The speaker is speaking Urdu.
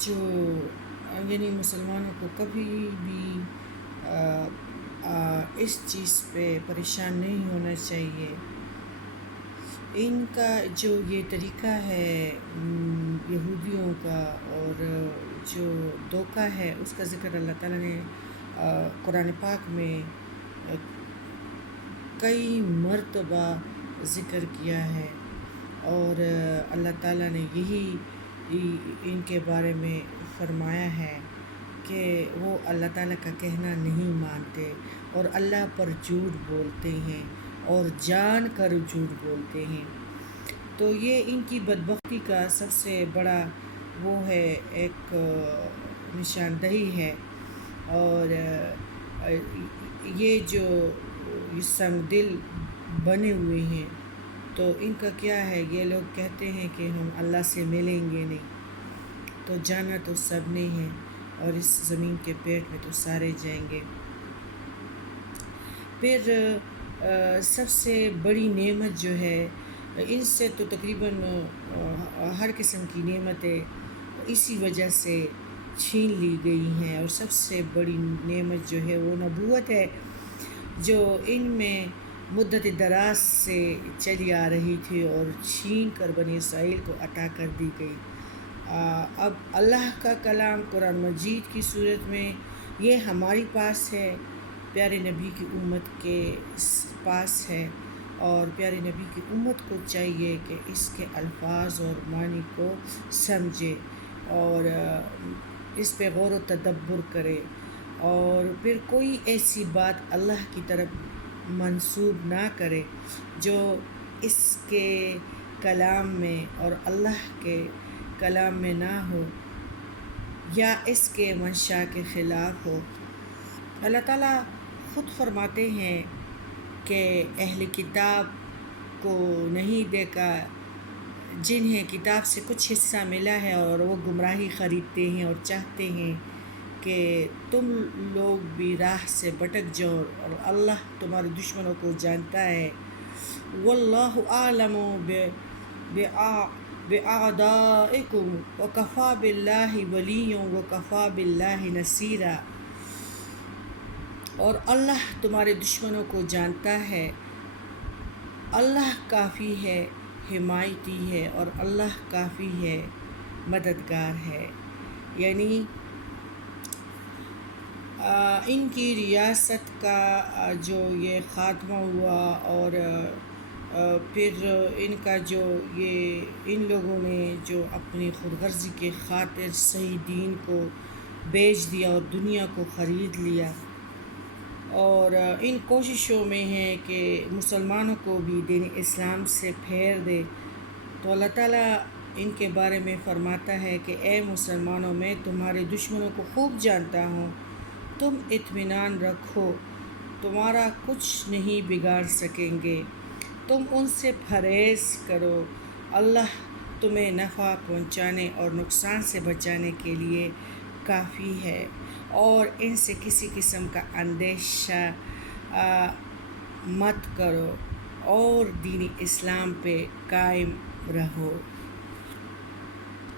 جو یعنی مسلمانوں کو کبھی بھی اس چیز پہ پریشان نہیں ہونا چاہیے۔ ان کا جو یہ طریقہ ہے یہودیوں کا اور جو دھوکہ ہے، اس کا ذکر اللہ تعالیٰ نے قرآن پاک میں کئی مرتبہ ذکر کیا ہے، اور اللہ تعالیٰ نے یہی ان کے بارے میں فرمایا ہے کہ وہ اللہ تعالیٰ کا کہنا نہیں مانتے اور اللہ پر جھوٹ بولتے ہیں اور جان کر جھوٹ بولتے ہیں۔ تو یہ ان کی بدبختی کا سب سے بڑا وہ ہے، ایک نشاندہی ہے۔ اور یہ جو سنگ دل بنے ہوئے ہیں، تو ان کا کیا ہے، یہ لوگ کہتے ہیں کہ ہم اللہ سے ملیں گے نہیں، تو جانا تو سب نے ہے اور اس زمین کے پیٹ میں تو سارے جائیں گے۔ پھر سب سے بڑی نعمت جو ہے، ان سے تو تقریباً ہر قسم کی نعمتیں اسی وجہ سے چھین لی گئی ہیں، اور سب سے بڑی نعمت جو ہے وہ نبوت ہے، جو ان میں مدت دراز سے چلی آ رہی تھی اور چھین کر بنی اسرائیل کو عطا کر دی گئی۔ اب اللہ کا کلام قرآن مجید کی صورت میں یہ ہماری پاس ہے، پیارے نبی کی امت کے پاس ہے، اور پیارے نبی کی امت کو چاہیے کہ اس کے الفاظ اور معنی کو سمجھے اور اس پہ غور و تدبر کرے، اور پھر کوئی ایسی بات اللہ کی طرف منسوب نہ کرے جو اس کے کلام میں اور اللہ کے کلام میں نہ ہو یا اس کے منشا کے خلاف ہو۔ اللہ تعالیٰ خود فرماتے ہیں کہ اہل کتاب کو نہیں دیکھا جنہیں کتاب سے کچھ حصہ ملا ہے اور وہ گمراہی خریدتے ہیں اور چاہتے ہیں کہ تم لوگ بھی راہ سے بھٹک جاؤ، اور اللہ تمہارے دشمنوں کو جانتا ہے۔ واللہ اعلم بأعدائکم وکفی باللہ ولیٰ وکفی باللہ نصیرا، اور اللہ تمہارے دشمنوں کو جانتا ہے، اللہ کافی ہے، حمایتی ہے، اور اللہ کافی ہے، مددگار ہے۔ یعنی ان کی ریاست کا جو یہ خاتمہ ہوا، اور پھر ان کا جو یہ ان لوگوں نے جو اپنی خود غرضی کے خاطر صحیح دین کو بیچ دیا اور دنیا کو خرید لیا، اور ان کوششوں میں ہے کہ مسلمانوں کو بھی دین اسلام سے پھیر دے، تو اللہ تعالیٰ ان کے بارے میں فرماتا ہے کہ اے مسلمانوں، میں تمہارے دشمنوں کو خوب جانتا ہوں، تم اطمینان رکھو، تمہارا کچھ نہیں بگاڑ سکیں گے، تم ان سے پرہیز کرو، اللہ تمہیں نفع پہنچانے اور نقصان سے بچانے کے لیے کافی ہے، اور ان سے کسی قسم کا اندیشہ مت کرو اور دین اسلام پہ قائم رہو۔